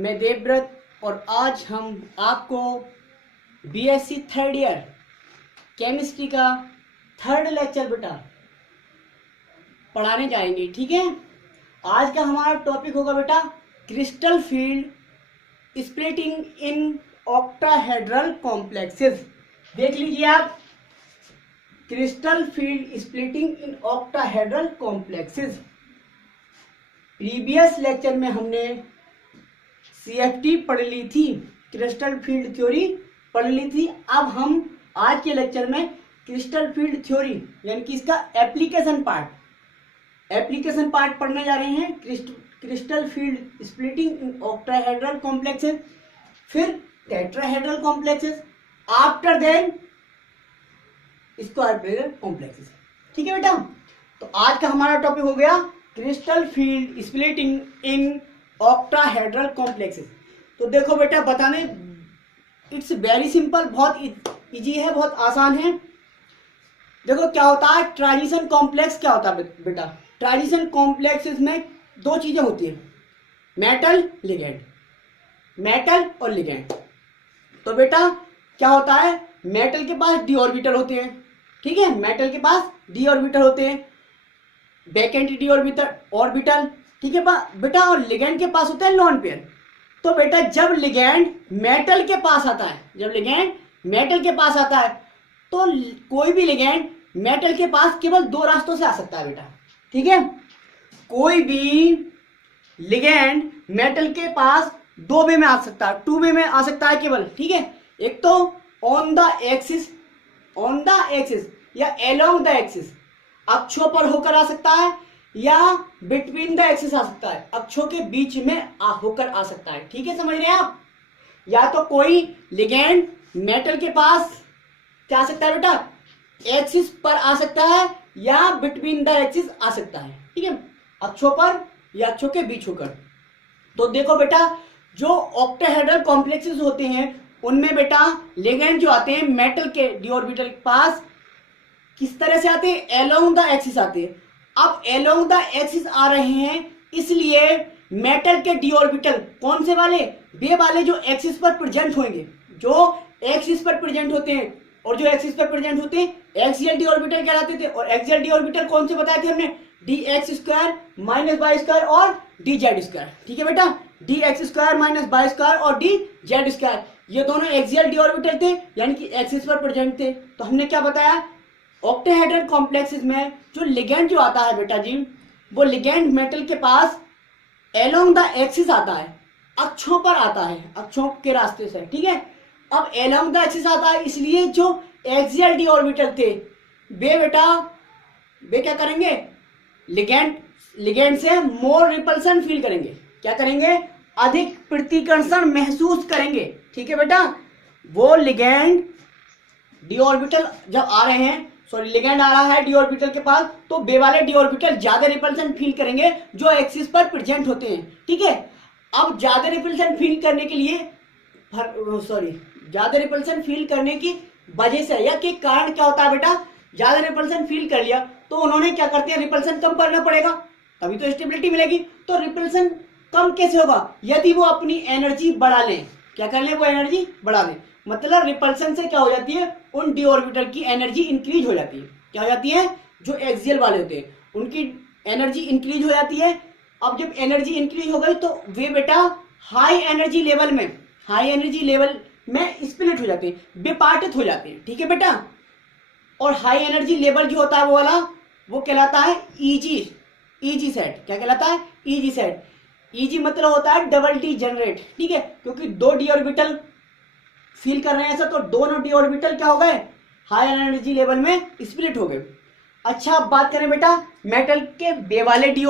मैं देवव्रत और आज हम आपको बीएससी थर्ड ईयर केमिस्ट्री का थर्ड लेक्चर बेटा पढ़ाने जाएंगे। ठीक है, आज का हमारा टॉपिक होगा बेटा crystal field splitting in octahedral complexes. देख लीजिए आप, crystal field splitting in octahedral complexes. Previous lecture में हमने सीएफटी पढ़ ली थी, क्रिस्टल फील्ड थ्योरी पढ़ ली थी। अब हम आज के लेक्चर में क्रिस्टल फील्ड थ्योरी यानी कि इसका एप्लीकेशन पार्ट पढ़ने जा रहे हैं। Crystal field splitting in octahedral complexes, फिर टेट्राहेड्रल कॉम्प्लेक्सेस, आफ्टर देन स्क्वाड्रेल कॉम्प्लेक्सेस। ठीक है बेटा, तो आज का हमारा टॉपिक हो गया crystal field splitting in octahedral complexes. तो देखो बेटा, बताने इट्स वेरी सिंपल, बहुत इजी है, बहुत आसान है। देखो क्या होता है ट्रांजिशन कॉम्प्लेक्स, क्या होता है बेटा, ट्रांजिशन कॉम्प्लेक्सेस में दो चीजें होती हैं, मेटल लिगेंड, मेटल और लिगेंड। तो बेटा क्या होता है, मेटल के पास डी ऑर्बिटल होते हैं। ठीक है, मेटल के पास डी ऑर्बिटल होते हैं, वैकेंट डी ऑर्बिटल। ठीक है बेटा, और लिगेंड के पास होता है लोन पेयर। तो बेटा जब लिगेंड मेटल के पास आता है, जब लिगेंड मेटल के पास आता है तो कोई भी लिगेंड मेटल के पास केवल दो रास्तों से आ सकता है बेटा। ठीक है, कोई भी लिगेंड मेटल के पास दो वे में आ सकता है, टू वे में आ सकता है केवल। ठीक है, एक तो ऑन द एक्सिस या एलोंग द एक्सिस, अक्षों पर होकर आ सकता है, या बिटवीन द एक्सिस आ सकता है, अक्षों के बीच में होकर आ सकता है। ठीक है, समझ रहे हैं आप। या तो कोई लिगेंड मेटल के पास क्या आ सकता है बेटा, एक्सिस पर आ सकता है, या बिटवीन द एक्सिस आ सकता है। ठीक है, अक्षों पर या अक्षों के बीच होकर। तो देखो बेटा, जो ऑक्टाहेड्रल कॉम्प्लेक्सेस होते हैं उनमें बेटा लिगेंड जो आते हैं मेटल के डी ऑर्बिटल के पास किस तरह से आते हैं, एलोंग द एक्सिस आते हैं। अब एलोंग द एक्सिस आ रहे हैं, इसलिए मेटल के डी ऑर्बिटल कौन से वाले, वे वाले जो एक्सिस पर प्रेजेंट होंगे, जो एक्सिस पर प्रेजेंट होते हैं, और जो एक्सिस पर प्रेजेंट होते हैं एक्सियल डी ऑर्बिटल कहलाते थे। और एक्सियल डी ऑर्बिटल कौन से बताए थे हमने, d x square minus y square और डी जेड स्क्वायर। ठीक है बेटा, d x square minus y square और डी जेड स्क्वायर, ये दोनों एक्सियल डी ऑर्बिटल थे, यानी कि एक्सिस पर प्रेजेंट थे। तो हमने क्या बताया, ऑक्टाहेड्रल कॉम्प्लेक्सेस में जो लिगेंड जो आता है बेटा जी, वो लिगेंड मेटल के पास एलोंग द एक्सिस आता है, अक्षों पर आता है, अक्षों के रास्ते से। ठीक है, अब एलोंग द एक्सिस आता है, इसलिए जो एक्सियल डी ऑर्बिटल थे वे क्या करेंगे, लिगेंड से मोर रिपल्सन फील करेंगे। क्या करेंगे, अधिक प्रतिकर्षण महसूस करेंगे। ठीक है बेटा, वो लिगेंड डी ऑर्बिटल जब आ रहे हैं, लिगेंड आ रहा है डी ऑर्बिटल के पास, तो वे वाले डी ऑर्बिटल ज्यादा रिपल्सन फील करेंगे जो एक्सिस पर प्रेजेंट होते हैं। ठीक है, अब ज्यादा रिपल्सन फील करने के लिए ज्यादा रिपल्सन फील करने की वजह से या के कारण क्या होता है बेटा, ज्यादा रिपल्सन फील कर लिया तो उन्होंने क्या करते हैं, रिपल्सन कम करना पड़ेगा, तभी तो स्टेबिलिटी मिलेगी। तो रिपल्सन कम कैसे होगा, यदि वो अपनी एनर्जी बढ़ा लें। क्या कर ले, वो एनर्जी बढ़ा लें, मतलब रिपल्सन से क्या हो जाती है, उन डी ऑर्बिटल की एनर्जी इंक्रीज हो जाती है। क्या हो जाती है, जो एक्सियल वाले होते हैं उनकी एनर्जी इंक्रीज हो जाती है। अब जब एनर्जी इंक्रीज हो गई तो वे बेटा हाई एनर्जी लेवल में स्प्लिट हो जाते हैं, विपाटित हो जाते हैं। ठीक है बेटा, और हाई एनर्जी लेवल जो होता है वो वाला वो कहलाता है ईजी सेट। क्या कहलाता है, ईजी सेट। ईजी मतलब होता है डबल डी जनरेट। ठीक है, क्योंकि दो डी ऑर्बिटल फील कर रहे हैं ऐसा, तो दोनों डी ऑर्बिटल क्या हो गए, हाई एनर्जी लेवल में स्प्लिट हो गए। अच्छा, अब बात करें बेटा मेटल के बे वाले डी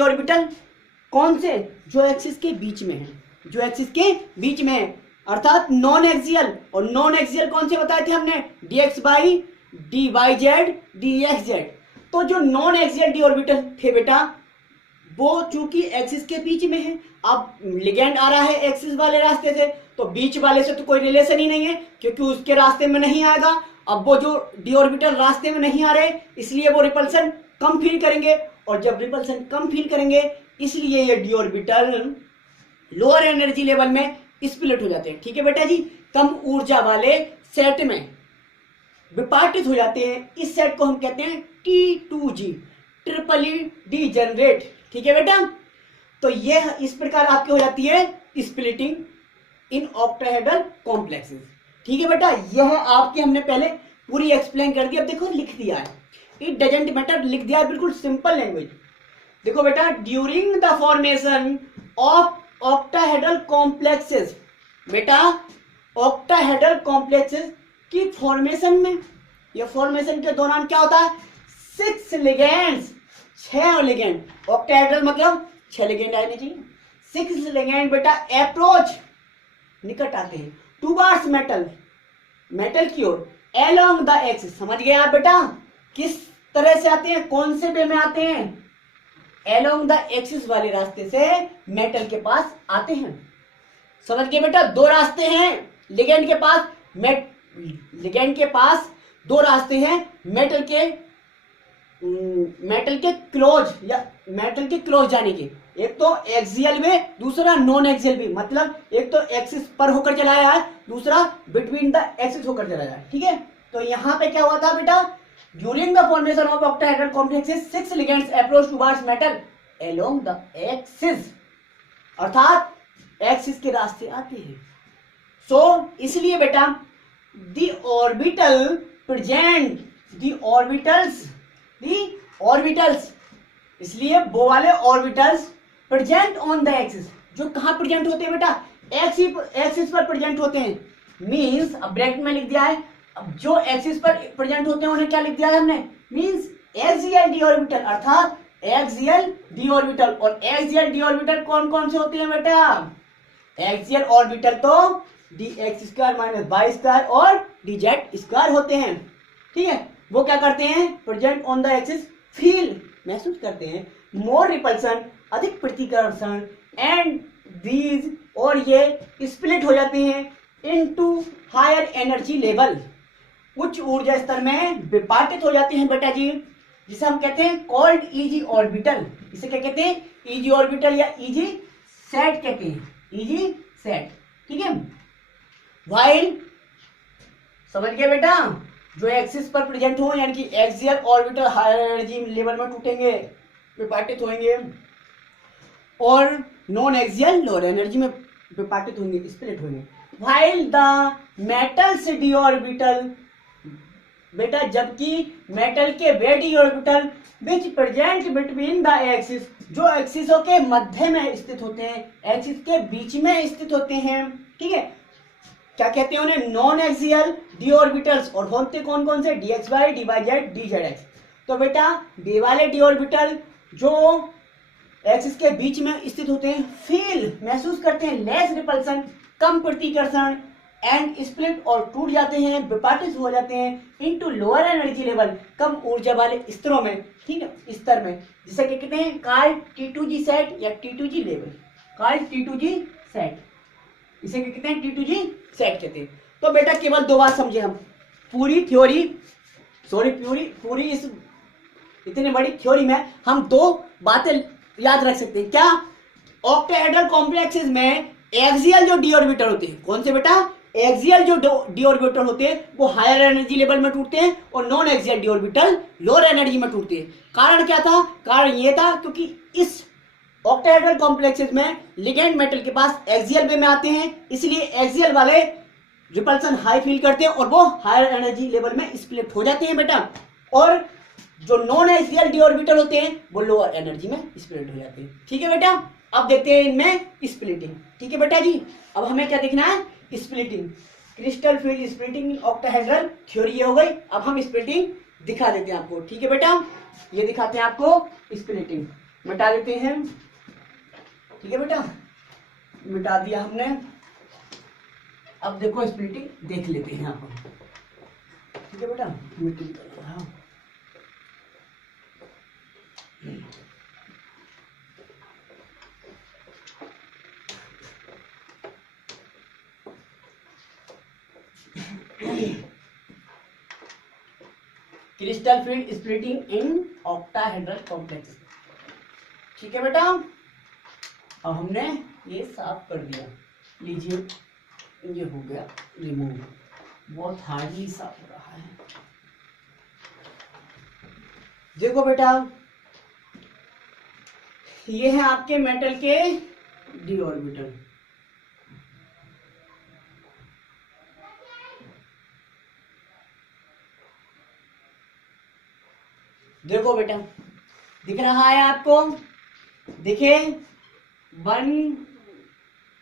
ऑर्बिटल, कौन से, जो एक्सिस के बीच में है, अर्थात नॉन एक्सियल। और नॉन एक्सियल कौन से बताए थे हमने, d x y d y z d x z. तो जो नॉन एक्सियल डी ऑर्बिटल थे बेटा, वो चूंकि एक्सिस के बीच में है, अब लिगेंड आ रहा है एक्सिस वाले रास्ते से, तो बीच वाले से तो कोई रिलेशन ही नहीं है, क्योंकि उसके रास्ते में नहीं आएगा। अब वो जो डी ऑर्बिटल रास्ते में नहीं आ रहे, इसलिए वो रिपल्सन कम फील करेंगे, और जब रिपल्सन कम फील करेंगे इसलिए ये D orbital lower energy level में स्प्लिट हो जाते हैं। ठीक है बेटा जी, कम ऊर्जा वाले सेट में विपाटित हो जाते हैं। इस सेट को हम कहते हैं T2G, ट्रिपल ई डीजेनरेट। ठीक है बेटा, तो ये इस प्रकार आपकी हो जाती है स्प्लिटिंग इन ऑक्टाहेड्रल कॉम्प्लेक्सेस। ठीक है बेटा, यह आपकी हमने पहले पूरी एक्सप्लेन कर दी। अब देखो लिख दिया है, इट डजंट मैटर, लिख दिया है बिल्कुल सिंपल लैंग्वेज। देखो बेटा, during the formation of octahedral complexes, बेटा ऑक्टाहेड्रल कॉम्प्लेक्सेस की फॉर्मेशन में, या फॉर्मेशन के दौरान क्या होता है, 6 लिगेंड्स, 6 लिगेंड। ऑक्टाहेड्रल मतलब 6 लिगेंड आने चाहिए। 6 लिगेंड बेटा अप्रोच, निकट आते हैं, टुवर्ड्स मेटल, मेटल की ओर, अलोंग द एक्सिस। समझ गए आप बेटा, किस तरह से आते हैं, कौन से वे में आते हैं, अलोंग द एक्सिस वाले रास्ते से मेटल के पास आते हैं। समझ गए बेटा, दो रास्ते हैं लिगेंड के पास, लिगेंड के पास दो रास्ते हैं मेटल के क्लोज, या मेटल के क्लोज जाने के। एक तो एक्सियल वे, दूसरा नॉन एक्सियल वे, मतलब एक तो एक्सिस पर होकर चला है, दूसरा बिटवीन द एक्सिस होकर चला है। ठीक है, तो यहां पे क्या हुआ था बेटा, during the formation of octahedral complexes 6 ligands approach towards metal along the axis, अर्थात एक्सिस के रास्ते आते हैं। सो इसलिए बेटा the orbital present, the orbitals, इसलिए वो वाले orbitals present on the axis, जो कहां प्रेजेंट होते हैं बेटा, एक्सिस पर प्रेजेंट होते हैं। मींस, अब ब्रैकेट में लिख दिया है, अब जो एक्सिस पर प्रेजेंट होते हैं उन्हें क्या लिख दिया है हमने, मींस एक्सियल डी ऑर्बिटल, अर्थात एक्सियल डी ऑर्बिटल। और एक्सियल डी ऑर्बिटल कौन कौन से होते हैं बेटा, एक्सियल ऑर्बिटल तो d x square minus y square और डी जेड स्क्वायर होते हैं। ठीक है, वो क्या करते हैं, present on the axis, feel, महसूस करते हैं, मोर रिपल्सन, अधिक प्रतिकर्षण, एंड दीज, और ये स्प्लिट हो जाते हैं इनटू हायर एनर्जी लेवल, उच्च ऊर्जा स्तर में विपाटित हो जाते हैं बेटा जी, जिसे हम कहते हैं कॉल्ड इजी ऑर्बिटल। इसे क्या कहते हैं, इजी ऑर्बिटल या इजी सेट कहते हैं, इजी सेट। ठीक है, वाइल, समझ गए बेटा, जो एक्सिस पर प्रेजेंट हो, यानी कि axial orbital higher energy level में टूटेंगे, विपाटित होंगे, और नॉन एक्सियल लोअर एनर्जी में विपाटित होंगे, स्प्लिट होंगे। While the metals d orbital, बेटा जबकि मेटल के वे d orbital which present between the axis, जो एक्सिसों के मध्य में स्थित होते हैं, एक्सिस के बीच में स्थित होते हैं। ठीक है, क्या कहते हैं उन्हें, नॉन एक्सियल डी ऑर्बिटल्स। और होते कौन कौन से, d x y, d y z, d z x. तो बेटा बी वाले डी ऑर्बिटल जो एक्सिस के बीच में स्थित होते हैं, फील, महसूस करते हैं, लेस रिपल्सन, कम प्रतिकर्षण, एंड स्प्लिट, और टूट जाते हैं, विपाटित हो जाते हैं इनटू लोअर एनर्जी लेवल, कम ऊर्जा वाले स्तरों में। ठीक है, स्तर में, जिसे क्या कहते हैं, कॉल्ड T2G सेट या T2G level, called T2G set, इसे क्या कहते हैं, T2G सेट कहते हैं। तो बेटा केवल दो बात समझे हम, पूरी थ्योरी, पूरी इस इतनी बड़ी थ्योरी में हम दो बातें याद रख सकते हैं। क्या, ऑक्टाहेड्रल कॉम्प्लेक्सेस में एक्सियल जो डी ऑर्बिटल होते हैं, कौन से बेटा, एक्सियल जो डी ऑर्बिटल होते हैं वो हायर एनर्जी लेवल में टूटते हैं, और non axial d orbital lower energy में टूटते हैं। कारण क्या था, कारण ये था क्योंकि इस ऑक्टाहेड्रल कॉम्प्लेक्सेस में लिगेंड मेटल के पास एक्सियल वे में आते हैं, इसलिए एक्सियल वाले रिपल्सन हाई फील करते हैं और वो हायर एनर्जी लेवल में स्प्लिट हो जाते हैं बेटा, और जो नॉन एक्सियल डी ऑर्बिटल होते हैं वो लोअर एनर्जी में स्प्लिट हो जाते हैं। ठीक है बेटा, अब देखते हैं इनमें स्प्लिटिंग। ठीक है बेटा जी, अब हमें क्या देखना है, splitting, crystal field splitting in octahedral theory ये हो गई। अब हम स्प्लिटिंग दिखा देते हैं आपको। ठीक है बेटा, ये दिखाते हैं आपको स्प्लिटिंग, मिटा देते हैं। ठीक है बेटा, मिटा दिया हमने। अब देखो स्प्लिटिंग देख लेते हैं आप। ठीक है बेटा, मिट्टी निकाल, हाँ। Crystal field splitting in octahedral complex. ठीक है बेटा, अब हमने ये साफ कर दिया, लीजिए ये हो गया रिमूव, बहुत हार्डली साफ हो रहा है। देखो बेटा, ये है आपके मेटल के डी ऑर्बिटल। देखो बेटा, दिख रहा है आपको? दिखे? 1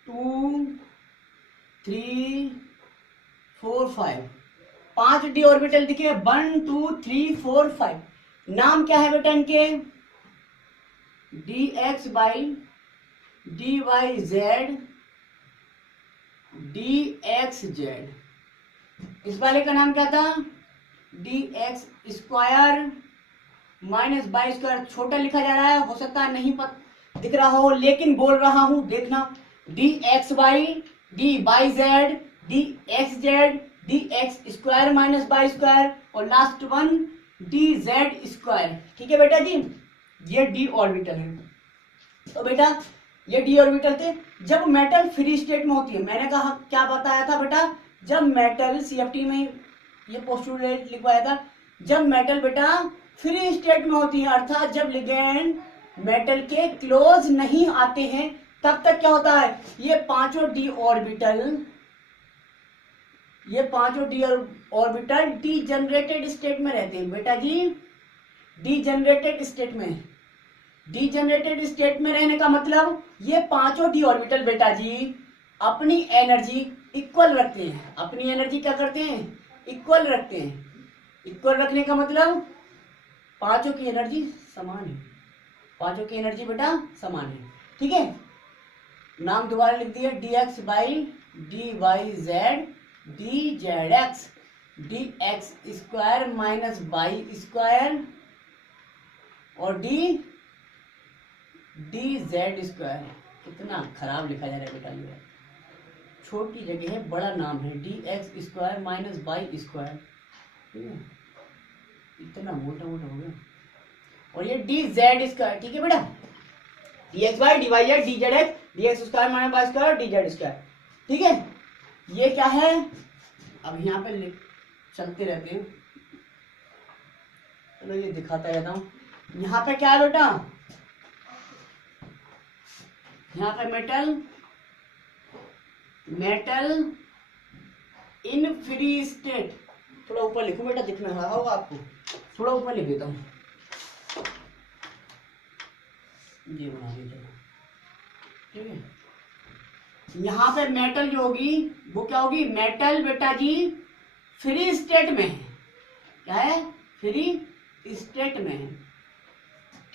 2 3 4 5, 5 डी ऑर्बिटल दिखे। 1 2 3 4 5। नाम क्या है बेटा इनके? D x y d y z d x z. इस वाले का नाम क्या था? D x square minus y square. छोटा लिखा जा रहा है, हो सकता है नहीं दिख रहा हो, लेकिन बोल रहा हूं, देखना। D x y d y z d x z d x square minus y square, और last one d z square. ठीक है बेटा जी, ये डी ऑर्बिटल है। तो बेटा ये डी ऑर्बिटल थे जब मेटल फ्री स्टेट में होती है। मैंने कहा क्या बताया था बेटा? जब मेटल सीएफटी में ये पोस्टुलेट लिखवाया था, जब मेटल बेटा फ्री स्टेट में होती है, अर्थात जब लिगेंड मेटल के क्लोज नहीं आते हैं, तब तक क्या होता है? ये पांचों डी ऑर्बिटल डीजनरेटेड स्टेट में रहते हैं बेटा जी। डीजनरेटेड स्टेट में, डीजनरेटेड स्टेट में रहने का मतलब ये पांचों डी ऑर्बिटल बेटा जी अपनी एनर्जी इक्वल रखते हैं। अपनी एनर्जी क्या करते हैं? इक्वल रखते हैं। इक्वल रखने का मतलब पांचों की एनर्जी समान है। पांचों की एनर्जी बेटा समान है। ठीक है, नाम दोबारा लिख दिया, d x y d y z d z x d x square minus y square और डी जेड स्क्वायर। कितना खराब लिखा जा रहा है बेटा, ये छोटी जगह है, बड़ा नाम है, D x square minus y square. ठीक है, इतना मोटा मोटा हो गया। और ये डी जेड स्क्वायर। ठीक है बेटा, d x y d y d z x d x square minus y square d z square. ठीक है, ये क्या है? अब यहाँ पे चलते रहते हैं, चलो ये दिखाता रहता हूँ। यहाँ पे क्या है बेटा? यहाँ पे मेटल इन फ्री स्टेट। थोड़ा ऊपर लिखो बेटा, दिखना रहा होगा आपको, थोड़ा ऊपर लिख देता हूँ, ये बना दीजिए। ठीक है, यहाँ पे मेटल जो होगी वो क्या होगी? मेटल बेटा जी फ्री स्टेट में है। क्या है? फ्री स्टेट में है।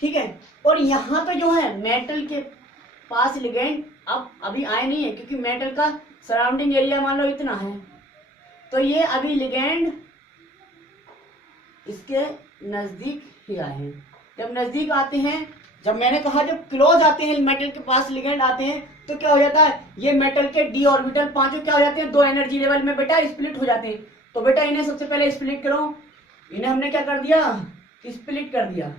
ठीक है, और यहाँ पे जो है मेटल के पास लिगेंड अब अभी आए नहीं है, क्योंकि मेटल का सराउंडिंग एरिया मान लो इतना है, तो ये अभी लिगेंड इसके नजदीक ही आए हैं। जब नजदीक आते हैं, जब मैंने कहा जब क्लोज आते हैं मेटल के पास लिगेंड आते हैं, तो क्या हो जाता है? ये मेटल के डी ऑर्बिटल पांचों क्या हो जाते हैं? दो एनर्जी लेवल में बेटा स्प्लिट हो जाते हैं। तो बेटा इन्हें सबसे पहले स्प्लिट करो। इन्हें हमने क्या कर दिया? स्प्लिट कर दिया,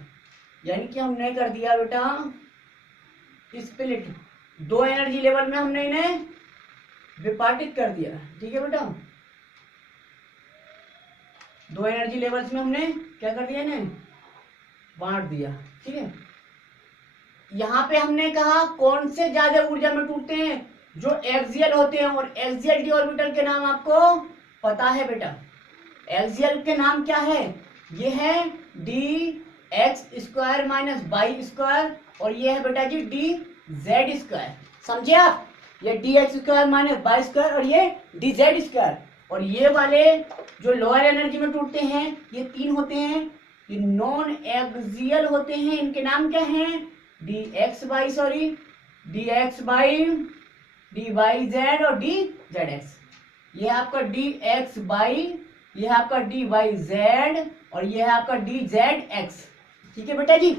यानी कि हमने कर दिया बेटा स्प्लिट। दो एनर्जी लेवल में हमने इन्हें विपाटित कर दिया। ठीक है बेटा, दो एनर्जी लेवल्स में हमने क्या कर दिया? इन्हें बांट दिया। ठीक है, यहां पे हमने कहा कौन से ज्यादा ऊर्जा में टूटते हैं? जो एक्सियल होते हैं। और एक्सियल डी ऑर्बिटल के नाम आपको पता है बेटा? एक्सियल के नाम क्या है? ये है D x square minus y square, और ये है बेटा जी डी जेड स्क्वायर। समझे आप? ये D x square minus y square और ये डी जेड स्क्वायर। और ये वाले जो लोअर एनर्जी में टूटते हैं ये तीन होते हैं, ये नॉन एक्सियल होते हैं। इनके नाम क्या हैं? D x y d y z और डी जेड एक्स। ये है आपका डी एक्स बाई, ये है आपका डी वाई जेड और ये है आपका डी जेड एक्स। ठीक है बेटा जी,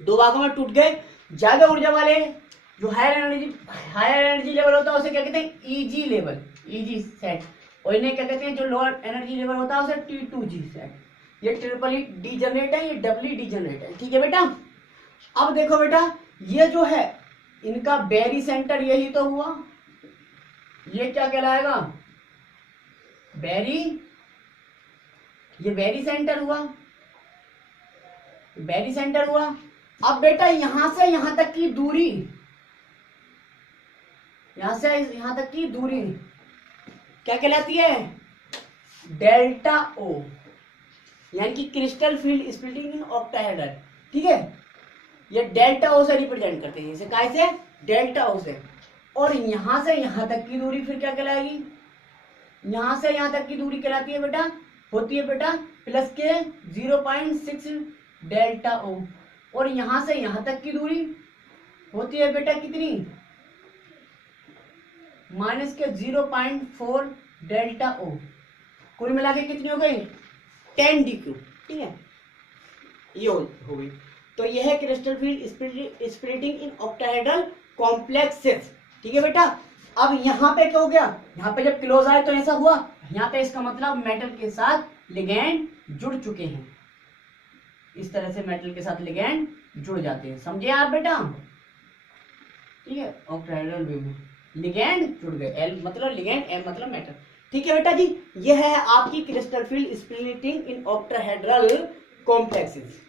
दो भागों में टूट गए। ज्यादा ऊर्जा वाले जो हायर एनर्जी लेवल होता है उसे क्या कहते हैं? Easy level, easy set. और इन्हें क्या कहते हैं? जो लोअर एनर्जी लेवल होता है उसे T2G सेट। ये ट्रिपल डीजनरेट है, ये डबली डीजनरेट है। ठीक है बेटा, अब देखो बेटा, ये जो है इनका बेरी सेंटर यही तो हुआ, ये क्या कहलाएगा, बेरी, ये बेरी सेंटर हुआ, बेरी सेंटर हुआ। अब बेटा यहां से यहां तक की दूरी, यहां से यहां तक की दूरी क्या कहलाती है, डेल्टा ओ, यानी कि crystal field splitting in octahedral. ठीक है, ये डेल्टा ओ से रिप्रेजेंट करते हैं, इसे काय से, डेल्टा ओ से। और यहां से यहां तक की दूरी फिर क्या कहलाएगी, यहां से यहां तक की दूरी कहलाती है बेटा, होती है बेटा प्लस के 0.6 डेल्टा ओ। और यहां से यहां तक की दूरी होती है बेटा कितनी, माइनस के 0.4 डेल्टा ओ। कुल मिला के कितनी हो गई, 10 डी क्यूब। ठीक है, ये हो गई। तो यह है crystal field splitting in octahedral complexes. ठीक है बेटा, अब यहाँ पे क्या हो गया, यहाँ पे जब क्लोज आए तो ऐसा हुआ, यहाँ पे इसका मतलब मेटल के साथ लिगैंड जुड़ चुके हैं। इस तरह से मेटल के साथ लिगैंड जुड़ जाते हैं, समझे आप बेटा। ठीक है, ऑक्टाहेड्रल व्यू में लिगैंड जुड़ गए, एल मतलब लिगैंड, एम मतलब मेटल। ठीक है बेटा जी, ये है आपकी crystal field splitting in octahedral complexes.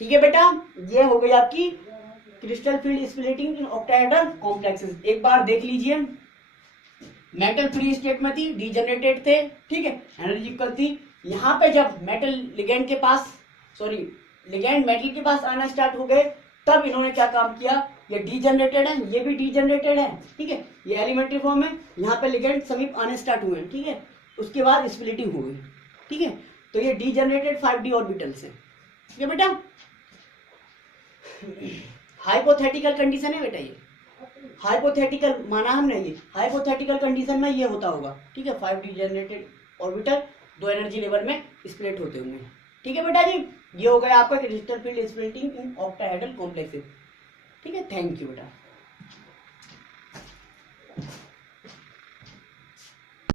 ठीक है बेटा, ये हो गई आपकी crystal field splitting in octahedral complexes. एक बार देख लीजिए, मेटल फ्री स्टेट में थी, डीजनरेटेड थे, ठीक है, एनर्जी इक्वल थी। यहाँ पे जब मेटल लिगैंड के पास, सॉरी लिगैंड मेटल के पास आना स्टार्ट हो गए, तब इन्होंने क्या काम किया, ये डीजनरेटेड है, ये भी डीजनरेटेड है, ठीक है, ये एलिमेंट्री फॉर्म है, यहाँ पे लिगैंड समीप आने स्टार्ट हुए हैं, ठीक है, उसके बाद स्प्लिटिंग हो गई। ठीक है, तो ये डीजनरेटेड 5d ऑर्बिटल्स है। ठीक है बेटा, हाइपोथेटिकल कंडीशन है बेटा, ये हाइपोथेटिकल माना हमने, ये हाइपोथेटिकल कंडीशन में ये होता होगा। ठीक है, 5d generated orbital 2 energy level में स्प्लिट होते होंगे। ठीक है बेटा जी, ये हो गया आपका crystal field splitting in octahedral complexes. ठीक है, थैंक यू बेटा।